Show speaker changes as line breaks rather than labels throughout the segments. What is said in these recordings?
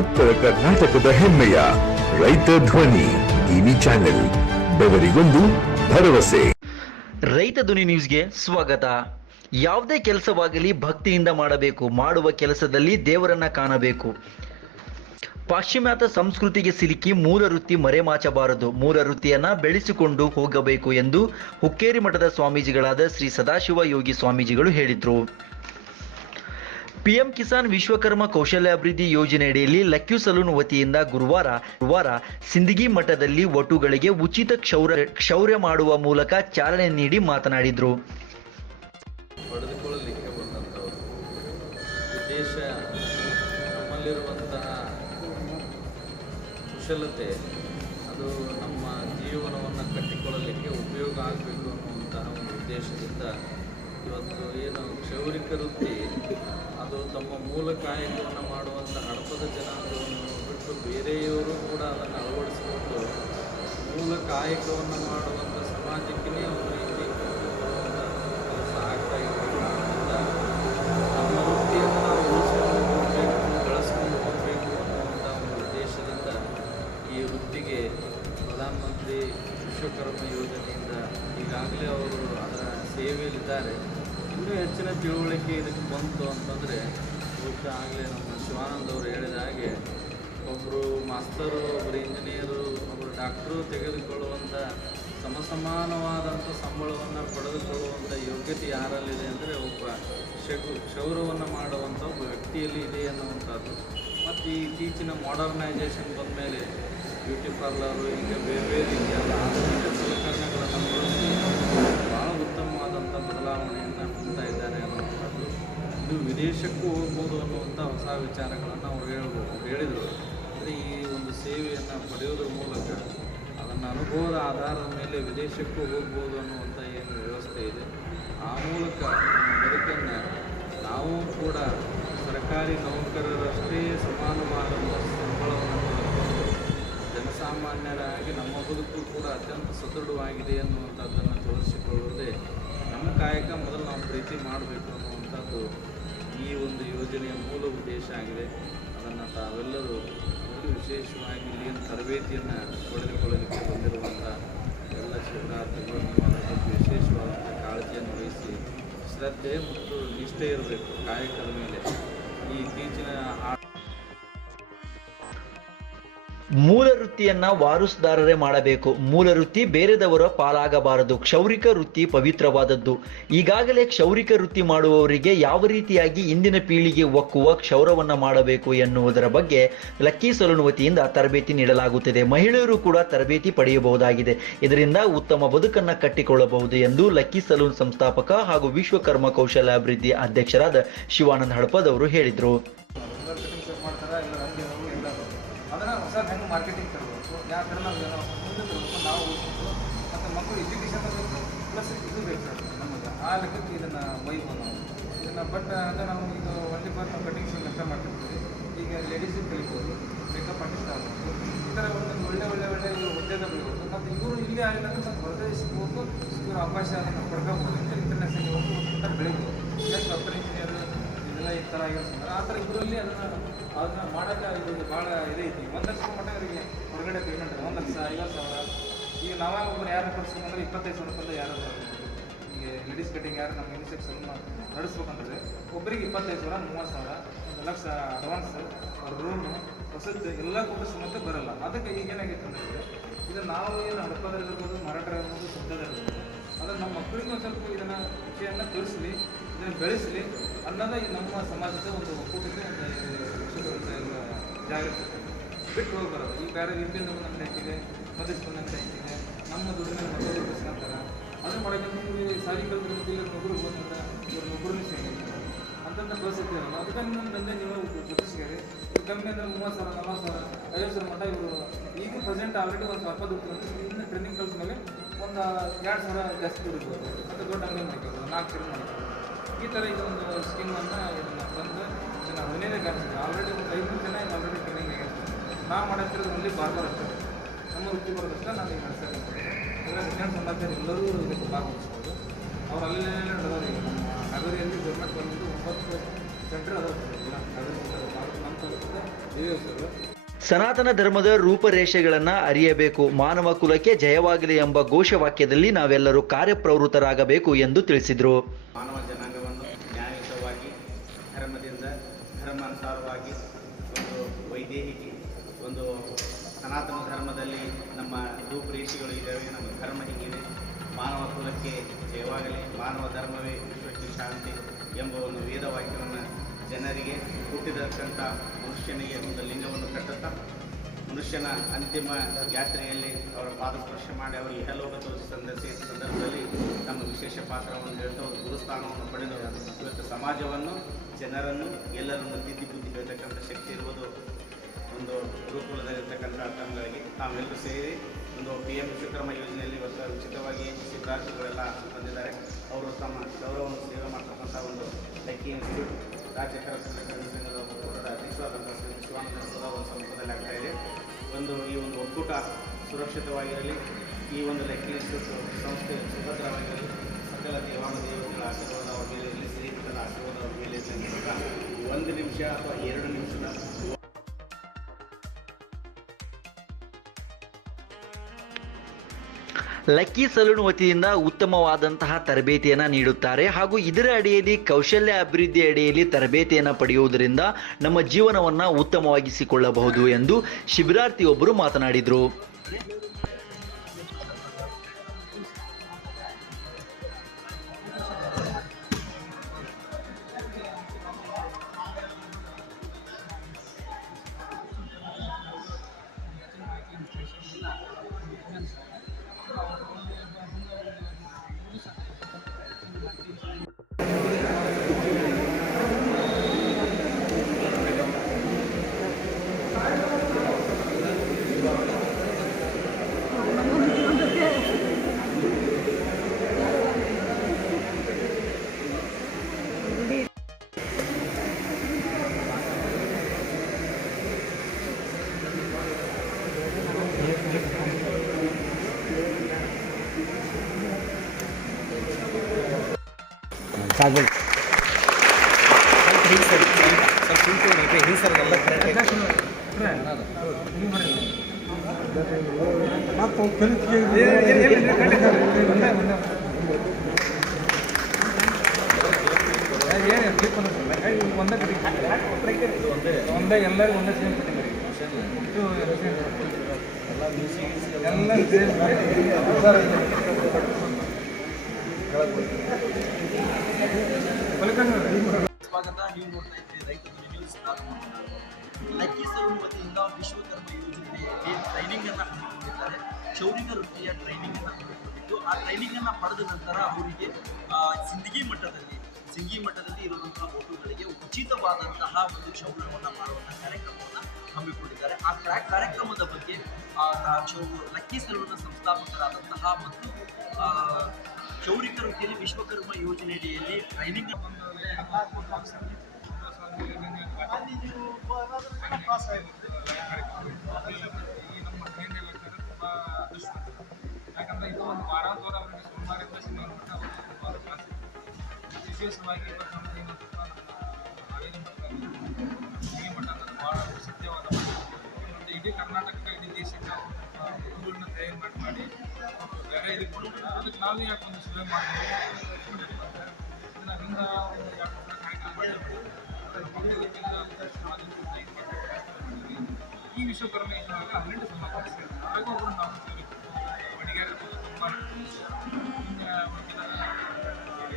ಉತ್ತರ ಕರ್ನಾಟಕದ ಹೆಮ್ಮೆಯ ರೈತ ಧ್ವನಿ ಟಿವಿ ಚಾನೆಲ್, ಬೆವರಿಗೊಂದು ಭರವಸೆ.
ರೈತ ಧ್ವನಿ ನ್ಯೂಸ್ಗೆ ಸ್ವಾಗತ. ಯಾವುದೇ ಕೆಲಸವಾಗಲಿ ಭಕ್ತಿಯಿಂದ ಮಾಡಬೇಕು, ಮಾಡುವ ಕೆಲಸದಲ್ಲಿ ದೇವರನ್ನ ಕಾಣಬೇಕು. ಪಾಶ್ಚಿಮಾತ್ಯ ಸಂಸ್ಕೃತಿಗೆ ಸಿಲುಕಿ ಮೂಲ ವೃತ್ತಿ ಮರೆಮಾಚಬಾರದು. ಮೂಲ ವೃತ್ತಿಯನ್ನ ಬೆಳೆಸಿಕೊಂಡು ಹೋಗಬೇಕು ಎಂದು ಹುಕ್ಕೇರಿ ಮಠದ ಸ್ವಾಮೀಜಿಗಳಾದ ಶ್ರೀ ಸದಾಶಿವ ಯೋಗಿ ಸ್ವಾಮೀಜಿಗಳು ಹೇಳಿದರು. ಪಿಎಂ ಕಿಸಾನ್ ವಿಶ್ವಕರ್ಮ ಕೌಶಲ್ಯಾಭಿವೃದ್ಧಿ ಯೋಜನೆಯಡಿಯಲ್ಲಿ ಲಕ್ಯು ಸಲೂನ್ ವತಿಯಿಂದ ಗುರುವಾರ ಗುರುವಾರ ಸಿಂದಗಿ ಮಠದಲ್ಲಿ ಒಟುಗಳಿಗೆ ಉಚಿತ ಕ್ಷೌರ, ಕ್ಷೌರ್ಯ ಮಾಡುವ ಮೂಲಕ ಚಾಲನೆ ನೀಡಿ ಮಾತನಾಡಿದರು.
ಉದ್ದೇಶ ಕುಶಲತೆ, ಅದು ನಮ್ಮ ಜೀವನವನ್ನು ಕಟ್ಟಿಕೊಳ್ಳಲಿಕ್ಕೆ ಉಪಯೋಗ ಆಗಬೇಕು ಅನ್ನುವಂತಹ ಒಂದು ಉದ್ದೇಶದಿಂದ ಇವತ್ತು ಏನು ಕ್ಷೌರಿಕ ವೃತ್ತಿ, ಅದು ತಮ್ಮ ಮೂಲ ಕಾಯಕವನ್ನು ಮಾಡುವಂಥ ಹಡಪದ ಜನಾಂಗವನ್ನು ಬಿಟ್ಟು ಬೇರೆಯವರು ಕೂಡ ಅದನ್ನು ಅಳವಡಿಸಿಕೊಂಡು ಮೂಲ ಕಾಯಕವನ್ನು ಮಾಡುವಂಥ ಸಮಾಜಕ್ಕೇ ಒಂದು ತಿಳುವಳಿಕೆ ಇದಕ್ಕೆ ಬಂತು ಅಂತಂದರೆ ಬಹುಶಃ ಆಗಲೇ ನಮ್ಮ ಶಿವಾನಂದ್ ಅವರು ಹೇಳಿದ ಹಾಗೆ ಒಬ್ಬರು ಮಾಸ್ತರು ಒಬ್ಬರು ಇಂಜಿನಿಯರು ಒಬ್ಬರು ಡಾಕ್ಟ್ರು ತೆಗೆದುಕೊಳ್ಳುವಂಥ ಸಮಸಮಾನವಾದಂಥ ಸಂಬಳವನ್ನು ಪಡೆದುಕೊಳ್ಳುವಂಥ ಯೋಗ್ಯತೆ ಯಾರಲ್ಲಿದೆ ಅಂದರೆ ಒಬ್ಬ ಶಗು, ಕ್ಷೌರವನ್ನು ಮಾಡುವಂಥ ಒಬ್ಬ ವ್ಯಕ್ತಿಯಲ್ಲಿ ಇದೆ ಅನ್ನುವಂಥದ್ದು. ಮತ್ತು ಈ ಇತ್ತೀಚಿನ ಮಾಡರ್ನೈಸೇಷನ್ ಬಂದ ಮೇಲೆ ಬ್ಯೂಟಿ ಪಾರ್ಲರು, ಈಗ ಬೇರೆ ಬೇರೆ ರೀತಿಯ ಆಧುನಿಕ ಸಲಕರಣೆಗಳನ್ನು ಬಳಸಿ ಉತ್ತಮವಾದಂಥ ಬದಲಾವಣೆಯನ್ನು ಹೊಂದ್ತಾ ಇದ್ದಾರೆ ಅನ್ನುವಂಥದ್ದು. ಇದು ವಿದೇಶಕ್ಕೂ ಹೋಗ್ಬೋದು ಅನ್ನುವಂಥ ಹೊಸ ವಿಚಾರಗಳನ್ನು ಅವರು ಹೇಳ್ಬೋದು ಹೇಳಿದರು. ಅಂದರೆ ಈ ಒಂದು ಸೇವೆಯನ್ನು ಪಡೆಯೋದ್ರ ಮೂಲಕ ಅದನ್ನು ಅನುಭವದ ಆಧಾರದ ಮೇಲೆ ವಿದೇಶಕ್ಕೂ ಹೋಗ್ಬೋದು ಅನ್ನುವಂಥ ಏನು ವ್ಯವಸ್ಥೆ ಇದೆ, ಆ ಮೂಲಕ ನಮ್ಮ ಬದುಕನ್ನು ನಾವು ಕೂಡ ಸರ್ಕಾರಿ ನೌಕರರಷ್ಟೇ ಸಮಾನವಾದಂಥ ಸಂಬಳವನ್ನು ಜನಸಾಮಾನ್ಯರಾಗಿ ನಮ್ಮ ಬದುಕು ಕೂಡ ಅತ್ಯಂತ ಸದೃಢವಾಗಿದೆ ಅನ್ನುವಂಥದ್ದನ್ನು ತೋರಿಸಿಕೊಳ್ಳುವುದೇ ನಮ್ಮ ಕಾಯಕ. ಮೊದಲು ನಾವು ಪ್ರೀತಿ ಮಾಡಬೇಕು ಅನ್ನುವಂಥದ್ದು ಈ ಒಂದು ಯೋಜನೆಯ ಮೂಲ ಉದ್ದೇಶ ಆಗಿದೆ. ಅದನ್ನು ತಾವೆಲ್ಲರೂ ವಿಶೇಷವಾಗಿ ಇಲ್ಲಿನ ತರಬೇತಿಯನ್ನು ಪಡೆದುಕೊಳ್ಳಲಿಕ್ಕೆ ಬಂದಿರುವಂಥ ಎಲ್ಲ ಶಿವರಾತ್ರಿಗಳು ನೀವು ಅದರ ಬಗ್ಗೆ ವಿಶೇಷವಾದಂಥ ಕಾಳಜಿಯನ್ನು ವಹಿಸಿ ಶ್ರದ್ಧೆ ಮತ್ತು ನಿಷ್ಠೆ ಇರಬೇಕು ಕಾಯಕದ ಮೇಲೆ. ಈ ಇತ್ತೀಚಿನ
ಮೂಲ ವೃತ್ತಿಯನ್ನ ವಾರಸುದಾರರೇ ಮಾಡಬೇಕು. ಮೂಲ ವೃತ್ತಿ ಬೇರೆದವರ ಪಾಲಾಗಬಾರದು. ಕ್ಷೌರಿಕ ವೃತ್ತಿ ಪವಿತ್ರವಾದದ್ದು. ಈಗಾಗಲೇ ಕ್ಷೌರಿಕ ವೃತ್ತಿ ಮಾಡುವವರಿಗೆ ಯಾವ ರೀತಿಯಾಗಿ ಇಂದಿನ ಪೀಳಿಗೆ ಒಕ್ಕುವ ಕ್ಷೌರವನ್ನ ಮಾಡಬೇಕು ಎನ್ನುವುದರ ಬಗ್ಗೆ ಲಕ್ಕಿ ಸಲೂನ್ ವತಿಯಿಂದ ತರಬೇತಿ ನೀಡಲಾಗುತ್ತಿದೆ. ಮಹಿಳೆಯರು ಕೂಡ ತರಬೇತಿ ಪಡೆಯಬಹುದಾಗಿದೆ. ಇದರಿಂದ ಉತ್ತಮ ಬದುಕನ್ನ ಕಟ್ಟಿಕೊಳ್ಳಬಹುದು ಎಂದು ಲಕ್ಕಿ ಸಲೂನ್ ಸಂಸ್ಥಾಪಕ ಹಾಗೂ ವಿಶ್ವಕರ್ಮ ಕೌಶಲ್ಯ ಅಭಿವೃದ್ಧಿ ಅಧ್ಯಕ್ಷರಾದ ಶಿವಾನಂದ ಹಡಪದ್ ಅವರು ಹೇಳಿದರು.
ಹೆಂಗೆ ಮಾರ್ಕೆಟಿಂಗ್ ತರಬೇಕು, ಯಾವ ಥರ ನಾವು ಏನೋ ಮುಂದೆ ತರಬೇಕು, ನಾವು ಓದ್ಬೇಕು, ಮತ್ತು ಮಕ್ಕಳು ಎಜುಕೇಷನ್ ಬೇಕು ಪ್ಲಸ್ ಇದು ಬೇಕು ನಮಗೆ. ಆ ಲೆಕ್ಕಕ್ಕೆ ಇದನ್ನು ಒಯ್ಬೋದು ನಾವು. ಇದನ್ನು ಬಟ್ ಅಂದರೆ ನಾವು ಈಗ ಒಂದು ಫಾರ್ ನಾವು ಕಟಿಂಗ್ ಲೆಕ್ಕ ಮಾಡ್ತಿರ್ತೀವಿ. ಈಗ ಲೇಡೀಸು ಕಲಿಬೋದು ಮೇಕಪ್ ಆರ್ಟಿಸ್ಟ್ ಆಗ್ಬೋದು, ಈ ಥರ ಒಂದು ಒಳ್ಳೆ ಒಳ್ಳೆ ಒಳ್ಳೆ ಇವರು ಉದ್ಯೋಗ ಬೆಳಿಬೋದು ಮತ್ತು ಇವರು ಇಲ್ಲಿ ಆಗಿಲ್ಲ ಅಂದರೆ ಹೊರದೇಶಕ್ಕೆ ಹೋಗು ಇವರು ಅವಕಾಶ ಪಡ್ಕೋಬೋದು ಹೋಗ್ಬೋದು ಅಂತ ಬೆಳಿಬೋದು ಈಗ ಸಾಫ್ಟ್ವೇರ್ ಇಂಜಿನಿಯರ್ ಇದೆಲ್ಲ ಈ ಥರ ಆಗಿರ್ತಾರೆ ಆ ಥರ ಇದರಲ್ಲಿ ಅದನ್ನು ಅದನ್ನ ಮಾಡೋಕ್ಕೆ ಇದು ಭಾಳ ಇದೈತಿ ಒಂದು ಲಕ್ಷ ಮಟ್ಟ ಅವರಿಗೆ ಹೊರಗಡೆ ಪೇಮೆಂಟ್ ಒಂದು ಲಕ್ಷ, ಐವತ್ತು ಸಾವಿರ. ಈಗ ನಾವಾಗ ಒಬ್ಬರು ಯಾರು ಕೊಡಿಸ್ಬೇಕಂದ್ರೆ ಇಪ್ಪತ್ತೈದು ಸಾವಿರ ರೂಪಾಯಿ ಯಾರು ಈಗ ಲೇಡೀಸ್ ಕಟಿಂಗ್ ಯಾರು ನಮ್ಮ ಯೂನಿಸೆಕ್ಸ್ ನಡೆಸ್ಬೇಕಂದ್ರೆ ಒಬ್ಬರಿಗೆ ಇಪ್ಪತ್ತೈದು ಸಾವಿರ, ಮೂವತ್ತು ಸಾವಿರ, ಒಂದು ಲಕ್ಷ ಅಡ್ವಾನ್ಸ್ ರೂಮು ವಸತಿ ಎಲ್ಲ ಕೂಡ ಸಮೇತ ಬರೋಲ್ಲ. ಅದಕ್ಕೆ ಈಗ ಏನಾಗೈತೆ ಅಂದರೆ ಇದು ನಾವು ಏನು ಹಡಪದಲ್ಲಿರ್ಬೋದು ಮಾರಾಟರಿರ್ಬೋದು ಶುದ್ಧದಲ್ಲಿರ್ಬೋದು ಅದನ್ನು ನಮ್ಮ ಮಕ್ಕಳಿಗೆ ಒಂದು ಸ್ವಲ್ಪ ಇದನ್ನು ವಿಷಯನ ತಿಳಿಸ್ಲಿ, ಇದನ್ನು ಬೆಳೆಸಲಿ ಅನ್ನೋದೇ ನಮ್ಮ ಸಮಾಜದ ಒಂದು ಒಕ್ಕೂಟದ ಒಂದು ಜಾಗೃತಿ ಬಿಟ್ಟು ಹೋಗ್ಬಾರದು. ಈ ಬೇರೆ ರೀತಿಯಿಂದ ನಮ್ಮ ಮದುವೆ ಮದಿಸ್ಕೊಂಡಂತ ಟೈಟಿಗೆ ನಮ್ಮ ದುಡ್ಡಿನ ಮಕ್ಕಳು ದುಡ್ಡಿಸ್ಕೊಂತಾರೆ ಅದನ್ನು ಮಾಡೋಕೆ ಈ ಸಾರಿ ಕಲ್ತು ಇಲ್ಲ ನೊಬ್ಬರು ಹೋದಂತ ಇವ್ರ ಸಿಗಂತಾರೆ ಅಂತಂತ ಪರಿಸ್ಥಿತಿ ಇರಲ್ಲ ಅದಕ್ಕೆ ನಿಮ್ಮ ದಂಧೆ ನೀವು ಇದು ಕಮ್ಮಿ ಅಂದರೆ ಮೂವತ್ತು ಸಾವಿರ, ನಲ್ವತ್ತು ಸಾವಿರ, ಐವತ್ತು ಸಾವಿರ ಮಟ್ಟ ಇವರು ಈಗ ಪ್ರೆಸೆಂಟ್ ಆಲ್ರೆಡಿ ಒಂದು ಸ್ವಲ್ಪ ದುಡ್ಡು ಇನ್ನು ಟ್ರೈನಿಂಗ್ ಕಲ್ಸ್ ಮೇಲೆ ಒಂದು ಎರಡು ಸಾವಿರ ಜಾಸ್ತಿ ದುಡಿಬೋದು ಅದು ದೊಡ್ಡ ಅಂಗಡಿ ಮಾಡ್ಕೋಬೋದು ನಾಲ್ಕು ಸಾವಿರ ಮಾಡ್ಕೋಬೋದು ಈ ಥರ ಇದೊಂದು ಸ್ಕೀಮನ್ನು ಇದನ್ನು ತಂದು ಇದನ್ನು ಮನೆಯೇ ಕಾಣಿಸಿದೆ ಆಲ್ರೆಡಿ ಒಂದು ಐದು ಜನ ಇದು ಆಲ್ರೆಡಿ ಟ್ರೈನಿಂಗ್ ಆಗಿರ್ತಾರೆ ನಾವು ಮಾಡತ್ತಿರೋದು ಓನ್ಲಿ ಬಾರ್ಬರ್ ಅಷ್ಟೇ ನಮ್ಮ ವೃತ್ತಿ ಬರೋದಷ್ಟೇ ನಾನು ಈಗ ನಡೆಸ್ತಾ ಎಲ್ಲ ಶಿಕ್ಷಣ ಸಂಬಂಧ ಎಲ್ಲರೂ ಇದಕ್ಕೆ ಭಾಗವಹಿಸ್ಬೋದು. ಅವ್ರು ಅಲ್ಲೇ ನಡೆದವ್ರು ಈಗ ನಮ್ಮ ನಗರಿಯಲ್ಲಿ ಗೌರ್ಮೆಂಟ್ ಬಂದ್ಬಿಟ್ಟು ಒಂಬತ್ತು ಸೆಂಟ್ರ್ ಅದಾವೆ ನಗರ ನಮ್ಮ ತಾಲೂಕಿಂದ
ಸನಾತನ ಧರ್ಮದ ರೂಪರೇಷೆಗಳನ್ನು ಅರಿಯಬೇಕು. ಮಾನವ ಕುಲಕ್ಕೆ ಜಯವಾಗಲಿ ಎಂಬ ಘೋಷವಾಕ್ಯದಲ್ಲಿ ನಾವೆಲ್ಲರೂ ಕಾರ್ಯಪ್ರವೃತ್ತರಾಗಬೇಕು ಎಂದು ತಿಳಿಸಿದರು.
ರೂಪುರೇಷೆಗಳು ಇದ್ದಾವೆ ನಮ್ಮ ಧರ್ಮ ಹೀಗಿದೆ. ಮಾನವ ಕುಲಕ್ಕೆ ಜಯವಾಗಲಿ, ಮಾನವ ಧರ್ಮವೇ ವಿಶ್ವಕ್ಕೆ ಶಾಂತಿ ಎಂಬ ಒಂದು ವೇದವಾಕ್ಯವನ್ನು ಜನರಿಗೆ ಹುಟ್ಟಿದಕ್ಕಂಥ ಮನುಷ್ಯನಿಗೆ ಒಂದು ಲಿಂಗವನ್ನು ಕಟ್ಟುತ್ತಾ, ಮನುಷ್ಯನ ಅಂತಿಮ ಯಾತ್ರೆಯಲ್ಲಿ ಅವರ ಪಾದಸ್ಪರ್ಶ ಮಾಡಿ ಅವರಿಗೆ ಇಹಲೋಕ ಸಂದರ್ಶಿಸಿದ ಸಂದರ್ಭದಲ್ಲಿ ತಮ್ಮ ವಿಶೇಷ ಪಾತ್ರವನ್ನು ಹೇಳ್ತಾ ಒಂದು ಗುರುಸ್ಥಾನವನ್ನು ಪಡೆದು ಇವತ್ತು ಸಮಾಜವನ್ನು, ಜನರನ್ನು, ಎಲ್ಲರನ್ನು ತಿದ್ದಿ ಬುದ್ಧಿ ಹೇಳ್ತಕ್ಕಂಥ ಶಕ್ತಿ ಇರುವುದು ಒಂದು ಗುರುಕುಲದಲ್ಲಿರ್ತಕ್ಕಂಥ ತಂಡಗಳಿಗೆ ತಾವೆಲ್ಲರೂ ಸೇರಿ ಒಂದು ಪಿ ಎಂ ವಿಶ್ವಕರ್ಮ ಯೋಜನೆಯಲ್ಲಿ ಇವತ್ತು ಉಚಿತವಾಗಿ ಶಿಬಿರಾರ್ಥಿಗಳೆಲ್ಲ ಬಂದಿದ್ದಾರೆ. ಅವರು ತಮ್ಮ ಗೌರವವನ್ನು ಸೇವೆ ಮಾಡ್ತಕ್ಕಂಥ ಒಂದು ಲೈಕಿ ಇನ್ಸ್ಟಿಟ್ಯೂಟ್ ರಾಜ್ಯ ಸಂಘದ ಅಧ್ಯಕ್ಷರಾದಂಥ ಶ್ರೀ ಶಿವಾನಂದ ಕೂಡ ಒಂದು ಸಮ್ಮುಖದಲ್ಲಿ ಆಗ್ತಾ ಇದೆ. ಒಂದು ಈ ಒಂದು ಒಕ್ಕೂಟ ಸುರಕ್ಷಿತವಾಗಿರಲಿ, ಈ ಒಂದು ಲೈಕಿ ಇನ್ಸ್ಟಿಟ್ಯೂಟ್ ಸಂಸ್ಥೆ ಸುಭದ್ರವಾಗಿರಲಿ ಸಕಲ ದೇವಾನ ದೇವರುಗಳ ಆಶೀರ್ವಾದ ಅವ್ರ ಮೇಲೆ ಇರಲಿ ಶ್ರೀಮಠದ ಆಶೀರ್ವಾದ ಅವ್ರ ಮೇಲೆ ಇರಲಿ ಒಂದು ನಿಮಿಷ ಅಥವಾ ಎರಡು ನಿಮಿಷದ
ಲಕ್ಕಿ ಸಲೂನ್ ವತಿಯಿಂದ ಉತ್ತಮವಾದಂತಹ ತರಬೇತಿಯನ್ನು ನೀಡುತ್ತಾರೆ ಹಾಗೂ ಇದರ ಅಡಿಯಲ್ಲಿ ಕೌಶಲ್ಯ ಅಭಿವೃದ್ಧಿ ಅಡಿಯಲ್ಲಿ ತರಬೇತಿಯನ್ನು ಪಡೆಯುವುದರಿಂದ ನಮ್ಮ ಜೀವನವನ್ನು ಉತ್ತಮವಾಗಿಸಿಕೊಳ್ಳಬಹುದು ಎಂದು ಶಿಬಿರಾರ್ಥಿಯೊಬ್ಬರು ಮಾತನಾಡಿದರು.
ಏನು ಕ್ಲಿಪ್ ಒಂದೇ ಒಂದೇ ಎಲ್ಲರಿಗೂ ಒಂದೇ ಸೇಮ್ ಇದು ಎಲ್ಲ ಸೇಮ್
ಸ್ವಾಗತ ನೀವು ನೋಡ್ತಾ ಇದ್ದೀರಿ ನ್ಯೂಸ್. ಲಕ್ಕಿ ಸಲೂನ್ ವತಿಯಿಂದ ವಿಶ್ವಕರ್ಮ ಯೋಜನೆಯಲ್ಲಿ ಟ್ರೈನಿಂಗ್ ಅನ್ನು ಹಮ್ಮಿಕೊಂಡಿದ್ದಾರೆ ಕ್ಷೌರಿಕ ವೃತ್ತಿಯ ಟ್ರೈನಿಂಗ್ ಅನ್ನು ಹಮ್ಮಿಕೊಂಡಿದ್ದು ಆ ಟ್ರೈನಿಂಗ್ ಅನ್ನು ಪಡೆದ ನಂತರ ಅವರಿಗೆ ಸಿಂದಗಿ ಮಟ್ಟದಲ್ಲಿ ಸಿಂಗಿ ಮಟ್ಟದಲ್ಲಿ ಇರುವಂತಹ ಓಟುಗಳಿಗೆ ಉಚಿತವಾದಂತಹ ಒಂದು ಕ್ಷೌರವನ್ನು ಮಾಡುವಂತಹ ಕಾರ್ಯಕ್ರಮವನ್ನು ಹಮ್ಮಿಕೊಂಡಿದ್ದಾರೆ. ಆ ಕ್ರಾ- ಕಾರ್ಯಕ್ರಮದ ಬಗ್ಗೆ ಲಕ್ಕಿ ಸರ್ವನ ಸಂಸ್ಥಾಪಕರಾದಂತಹ ಮತ್ತು ಚೌರಿಕ ವೃತ್ತಿಯಲ್ಲಿ ವಿಶ್ವಕರ್ಮ ಯೋಜನೆಯಡಿಯಲ್ಲಿ ಟ್ರೈನಿಂಗ್
ಯಾಕಂದ್ರೆ ಇದು ಒಂದು ವಾರಾಂತರ ಅವರಿಗೆ ಸೋಮವಾರದಿಂದ ಶನಿವಾರ ತುಂಬ ಕ್ಲಾಸ್. ವಿಶೇಷವಾಗಿ ಇವತ್ತು ಭಾಳ ಮಠ ಮತ್ತು ಇಡೀ ಕರ್ನಾಟಕ ಇಡೀ ದೇಶಕ್ಕೆ ಅವರು ತಯಾರು ಮಾಡಿ ಅವರು ಬೇರೆ ಇದಕ್ಕೆ ಅದಕ್ಕೆ ನಾವೇ ಯಾಕೆ ಒಂದು ಸೇವೆ ಮಾಡಬೇಕು ಈ ವಿಶ್ವಕರ್ಮ ಇದ್ದಾಗ ಹನ್ನೆರಡು ಸಮಾಜ ಸೇರಿದೆ ಅವಾಗ ಅವರು ನಾವು ಹಿಂಗೆ ಉಳಿದ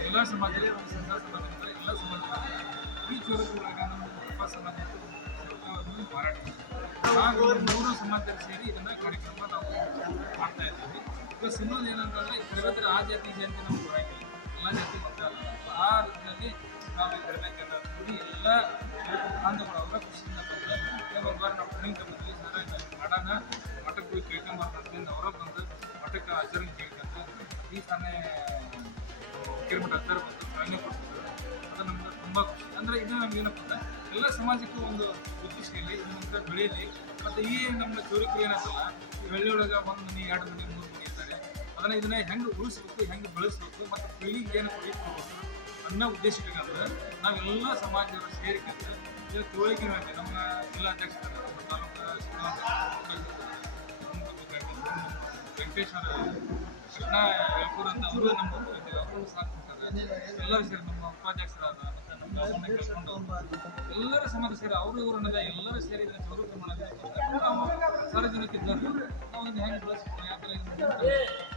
ಎಲ್ಲ ಸಮಾಜದಲ್ಲಿ ಒಂದು ಸಂಘ ಸಮಾಜ ಎಲ್ಲ ಸಮಾಜ ಈ ಚೋರಗಳಿಗೆ ನಮ್ಮ ಉಪ ಸಮಾಜ ಮಾಡ್ತೀವಿ. ಹಾಗೂ ಮೂರು ಸಮಾಜದಲ್ಲಿ ಸೇರಿ ಇದನ್ನ ಕಾರ್ಯಕ್ರಮ ನಾವು ಮಾಡ್ತಾ ಇದ್ದೀವಿ. ಈಗ ಇನ್ನೊಂದು ಏನಂತಂದ್ರೆ ಇವತ್ತಿನ ಆ ಜಾತಿ ಜಯಂತಿ ನಮ್ಗೆ ಎಲ್ಲ ಜಾತಿ ಆ ರೀತಿಯಲ್ಲಿ ನಾವು ಇರಬೇಕಲ್ಲ ಕೂಡಿ ಎಲ್ಲ ಬಾಂಧವರು ಅವರ ಖುಷಿಯಿಂದ ಬಂದರೆ ನಮ್ಮ ನಾವು ಟ್ರೈನಿಂಗ್ ಬಂದ್ವಿ ಸರ್ ಮಾಡೋಣ. ಮಠಕ್ಕೆ ಹೋಗಿ ಮಾಡ್ತೀನಿ ಅವರ ಬಂದು ಮಠಕ್ಕೆ ಆಚರಣೆ ಕೇಳ್ಕೊಂಡು ಈ ತಾನೇ ಕಿಲೋಮೀಟರ್ ಹತ್ತಿರ ಬಂದು ಟ್ರೈನಿಂಗ್ ಕೊಡ್ತಿದ್ದಾರೆ. ಅದು ನಮ್ಗೆ ತುಂಬ ಖುಷಿ. ಅಂದರೆ ಇದು ನಮ್ಗೆ ಏನಪ್ಪ ಅಂದರೆ ಎಲ್ಲ ಸಮಾಜಕ್ಕೂ ಒಂದು ಬುದ್ಧಿಶೀಲಿ ಇನ್ನೊಂದು ಬೆಳೆಯಲಿ ಮತ್ತು ಈ ನಮ್ಮ ಚೌರಿಕರು ಏನಂತಲ್ಲ ಈ ಹಳ್ಳಿಯೊಳಗೆ ಒಂದು ಮನೆ, ಎರಡು ಮನೆ, ಮೂರು ಮನೆ ಇರ್ತಾರೆ. ಅದನ್ನು ಇದನ್ನ ಹೆಂಗೆ ಉಳಿಸ್ಬೇಕು, ಹೆಂಗೆ ಬೆಳೆಸ್ಬೇಕು, ಮತ್ತು ಪೀಳಿಗೆ ಏನು ಕೊಡಬೇಕು ಅನ್ನೋ ಏನಂದ್ರೆ ನಾವೆಲ್ಲ ಸಮಾಜದವರು ಸೇರಿಕೊಂಡು ಇದು ತಿಳುವಳಿಕೆ ಮೇಲೆ ನಮ್ಮ ಜಿಲ್ಲಾಧ್ಯಕ್ಷರು ನಮ್ಮ ತಾಲೂಕು ವೆಂಕಟೇಶ್ವರ ಕೃಷ್ಣ ಯಲ್ಪೂರ್ ಅಂತ ಅವರು ನಮ್ಮ ಅವರು ಸಾಥ್ ಕೊಡ್ತಾರೆ ಎಲ್ಲ ಸೇರಿ ನಮ್ಮ ಉಪಾಧ್ಯಕ್ಷರಾದ ಮತ್ತು ನಮ್ಮ ಅವರನ್ನ ಕೇಳ್ಕೊಂಡು ಎಲ್ಲರ ಸಮಾಜ ಸೇರಿ ಅವರು ಇವರು ಎಲ್ಲರೂ ಸೇರಿ ಇದನ್ನ ಜಾಗೃತಿ ಮಾಡೋದು ನಾವು ಸಾರ್ವಜನಿಕ ಇದ್ದಾರೆ. ನಾವು ಒಂದು ಹೆಂಗೆ ಬಳಸ್ಕೊಂಡು ಯಾವ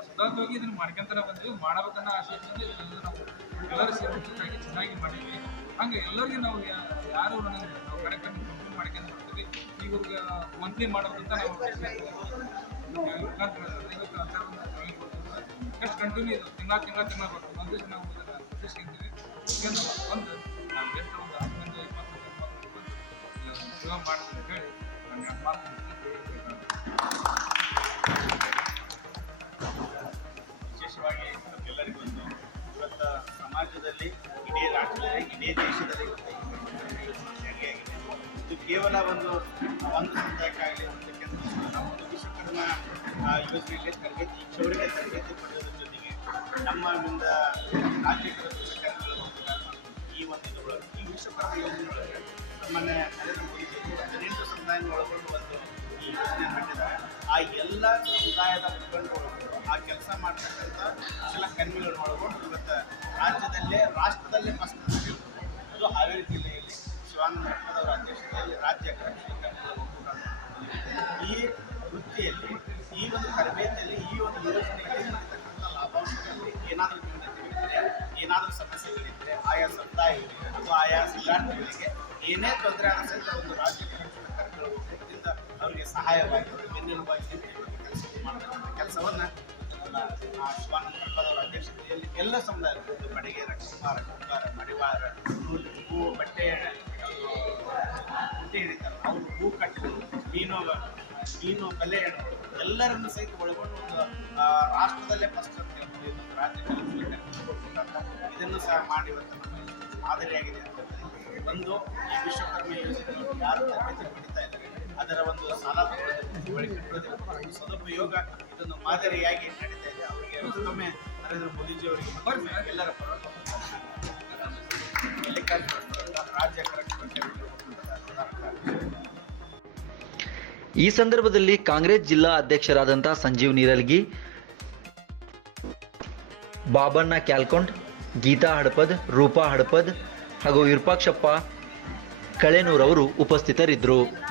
ಸತತವಾಗಿ ಇದನ್ನು ಮಾಡ್ಕೊಂತಾನೆ ಬಂದ್ವಿ ಮಾಡಬೇಕನ್ನೋ ಆಸೆ ಇದ್ದಲ್ಲಿ ಇದನ್ನೆಲ್ಲ ನಾವು ಎಲ್ಲರೂ ಸೇರಿ ಚೆನ್ನಾಗಿ ಮಾಡಿದ್ವಿ ಹಂಗೆ ಎಲ್ಲರಿಗೂ ನಾವು ಯಾರು ನನಗೆ ನಾವು ಕಾರ್ಯಕ್ರಮ ಕಂಪ್ಲೀಟ್ ಮಾಡ್ಕೊಂಡು ಬರ್ತೀವಿ ಈಗ ಮಂತ್ಲಿ ಮಾಡೋದಂತ ನಾವು ಎಷ್ಟು ಕಂಟಿನ್ಯೂ ಇದು ತಿಂಗಳ ತಿಂಗಳ ತಿಂಗಳ ಬರ್ತದೆ ಒಂದು ನಾವು ಇದನ್ನ ಪ್ರತಿಷ್ಠಿಸ್ಕೊಂತೀವಿ ಒಂದು ನಾವು ಎಷ್ಟು ಒಂದು ಹನ್ನೊಂದು ಇಪ್ಪತ್ತು ಇಪ್ಪತ್ತು ಅಂತ ಹೇಳಿ ನಾನು ಎರಡು ಮಾತು
ವಿಶೇಷವಾಗಿ ನಮಗೆಲ್ಲರಿಗೂ ಒಂದು ಇವತ್ತು ಸಮಾಜದಲ್ಲಿ ಇಡೀ ರಾಜ್ಯದಲ್ಲಿ, ಇಡೀ ದೇಶದಲ್ಲಿ ಇದು ಕೇವಲ ಒಂದು ಒಂದು ಸಮುದಾಯಕ್ಕಾಗಲಿ ಒಂದು ಕೆಲಸ ಒಂದು ವಿಶ್ವಕರ್ಮ ಯೋಜನೆಯಲ್ಲಿ ತರಬೇತಿ ಕ್ಷೌರಿಕ ತರಬೇತಿ ಪಡೆಯೋದ್ರ ಜೊತೆಗೆ ನಮ್ಮ ಒಂದು ರಾಜ್ಯ ಕರ್ನಾಟಕಗಳು ಈ ಒಂದು ಇದ್ರೊಳಗೆ ಈ ವಿಶ್ವಕರ್ಮ ಯೋಜನೆಗಳಲ್ಲಿ ನಮ್ಮನ್ನ ನರೇಂದ್ರ ಮೋದಿ ಹದಿನೆಂಟು ಸಮುದಾಯ ಒಳಗೊಂಡು ಒಂದು ಈ ಯೋಜನೆ ಮಾಡಿದ್ದಾರೆ. ಆ ಎಲ್ಲ ಸಮುದಾಯದ ಮುಖಂಡರು ಆ ಕೆಲಸ ಮಾಡ್ತಕ್ಕಂಥ ಕುಶಲ ಕರ್ಮಿಗಳನ್ನು ಒಳಗೊಂಡು ಇವತ್ತು ರಾಜ್ಯದಲ್ಲೇ, ರಾಷ್ಟ್ರದಲ್ಲೇ ಫಸ್ಟ್ ಅದು ಹಾವೇರಿ ಜಿಲ್ಲೆಯಲ್ಲಿ ಶಿವಾನಂದ ಭಟ್ನವರ ಅಧ್ಯಕ್ಷತೆಯಲ್ಲಿ ರಾಜ್ಯ ಈ ವೃತ್ತಿಯಲ್ಲಿ, ಈ ಒಂದು ತರಬೇತಿಯಲ್ಲಿ, ಈ ಒಂದು ಯೋಜನೆಯಲ್ಲಿ ನಡೀತಕ್ಕಂಥ ಲಾಭಾಂಶಗಳಲ್ಲಿ ಏನಾದರೂ ನ್ಯೂನತೆಗಳಿದ್ದರೆ ಏನಾದರೂ ಸಮಸ್ಯೆಗಳಿದ್ದರೆ ಆಯಾ ಸಮುದಾಯಗಳಿಗೆ ಅಥವಾ ಆಯಾ ವಿದ್ಯಾರ್ಥಿಗಳಿಗೆ ಏನೇ ತೊಂದರೆ ಸಹಿತ ಒಂದು ರಾಜ್ಯ ಕರ್ಮಿಗಳ ಒಕ್ಕೂಟದಿಂದ ಅವರಿಗೆ ಸಹಾಯವಾಗಿ ಬೆನ್ನೆಲುಬಾಗಿ ಕೆಲಸವನ್ನು ನಮ್ಮ ಶಿವಾನಂದ ಭಟ್ನವರ ಅಧ್ಯಕ್ಷತೆಯಲ್ಲಿ ಎಲ್ಲ ಸಮುದಾಯ ಬಡಿಗೇರ ಕುಂಬಾರ ಕುಂಬಾರ ಮಡಿವಾರ ಹೂ ಬಟ್ಟೆ ಬುಟ್ಟಿ ಹಿಡಿತಾರೆ ಅವರು ಹೂ ಕಟ್ಟೋದು ಮೀನು ಮೀನು ಬಲೆ ಎಲ್ಲರನ್ನು ಸಹಿತ ಒಳಗೊಂಡು ಒಂದು ರಾಷ್ಟ್ರದಲ್ಲೇ ಫಸ್ಟ್ ಅಂತ ಹೇಳ್ಬೋದು ಇದೊಂದು ರಾಜ್ಯ ಕಲಿಸಲಿಕ್ಕೆ ಇದನ್ನು ಸಹ ಮಾಡಿ ಇವತ್ತು ನಮ್ಮಲ್ಲಿ ಮಾದರಿಯಾಗಿದೆ ಅಂತ. ಒಂದು ಈ ವಿಶ್ವಕರ್ಮ ಯೋಜನೆ ಯಾರು ತರಬೇತಿ ಪಡಿತಾ ಇದ್ದಾರೆ ಅದರ ಒಂದು ಸಾಲ ತಗೊಳ್ಳೋದು, ಬಳಿ ಕಟ್ಟೋದು, ಒಂದು ಸದುಪಯೋಗ ಇದೊಂದು ಮಾದರಿಯಾಗಿ ನಡೀತಾ ನರೇಂದ್ರ ಮೋದಿಜಿ ಅವರಿಗೆ ಮತ್ತೊಮ್ಮೆ ಎಲ್ಲರ ರಾಜ್ಯ
ಈ ಸಂದರ್ಭದಲ್ಲಿ ಕಾಂಗ್ರೆಸ್ ಜಿಲ್ಲಾ ಅಧ್ಯಕ್ಷರಾದಂತಹ ಸಂಜೀವ್ ನೀರಲ್ಗಿ, ಬಾಬಣ್ಣ ಕ್ಯಾಲ್ಕೊಂಡ್, ಗೀತಾ ಹಡಪದ್, ರೂಪಾ ಹಡಪದ್ ಹಾಗೂ ವಿರೂಪಾಕ್ಷಪ್ಪ ಅವರು ಉಪಸ್ಥಿತರಿದ್ದರು.